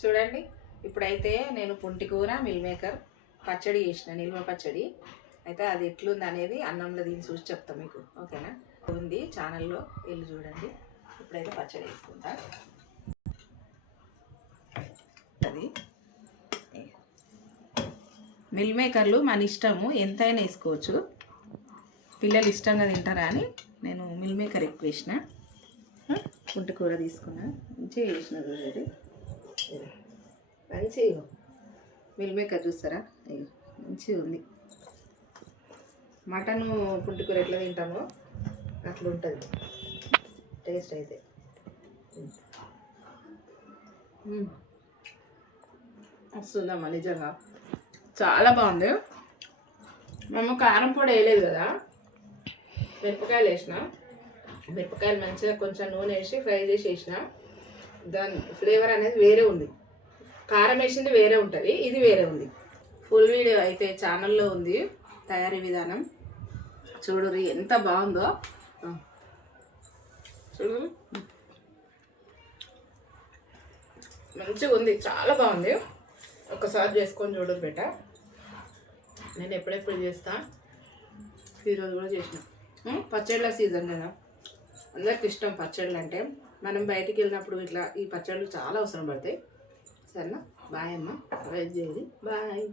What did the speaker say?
చూడండి ఇప్పుడైతే నేను పుంటికూర మిల్ మేకర్ పచ్చడి చేసిన నిల్వ పచ్చడి అయితే అది ఎట్లుంది అనేది అన్నంలో దీన్ని చూసి చెప్తాం మీకు ఓకేనా ఉంది ఛానల్లో వెళ్ళి చూడండి ఇప్పుడైతే పచ్చడి వేసుకుంటా అది మిల్ మేకర్లు మన ఇష్టము ఎంతైనా వేసుకోవచ్చు పిల్లలు ఇష్టంగా తింటారా అని నేను మిల్ మేకర్ ఎక్కువ వేసిన పుంటికూర తీసుకున్నా మంచిగా వేసిన చూడండి మంచిగా మిల్ మేకర్ చూస్తారా మంచిగా ఉంది మటను పుంటికూర ఎట్లా తింటామో అట్లా ఉంటుంది టేస్ట్ అయితే వస్తుందమ్మా నిజంగా చాలా బాగుంది మేము కారం పొడి వేయలేదు కదా మిరపకాయలు వేసిన మిరపకాయలు మంచిగా కొంచెం నూనె వేసి ఫ్రై చేసి వేసిన దాని ఫ్లేవర్ అనేది వేరే ఉంది కారం వేసింది వేరే ఉంటుంది ఇది వేరే ఉంది ఫుల్ వీడియో అయితే ఛానల్లో ఉంది తయారీ విధానం చూడుర్రి ఎంత బాగుందో చూడు మంచిగా ఉంది చాలా బాగుంది ఒకసారి చేసుకొని చూడరు బెట నేను ఎప్పుడెప్పుడు చేస్తా ఈరోజు కూడా చేసిన పచ్చళ్ళ సీజన్ కదా అందరికి ఇష్టం పచ్చళ్ళు అంటే మనం బయటికి వెళ్ళినప్పుడు ఇట్లా ఈ పచ్చళ్ళు చాలా అవసరం పడతాయి సరేనా బాయ్ అమ్మ వెయిట్ చేయాలి బాయ్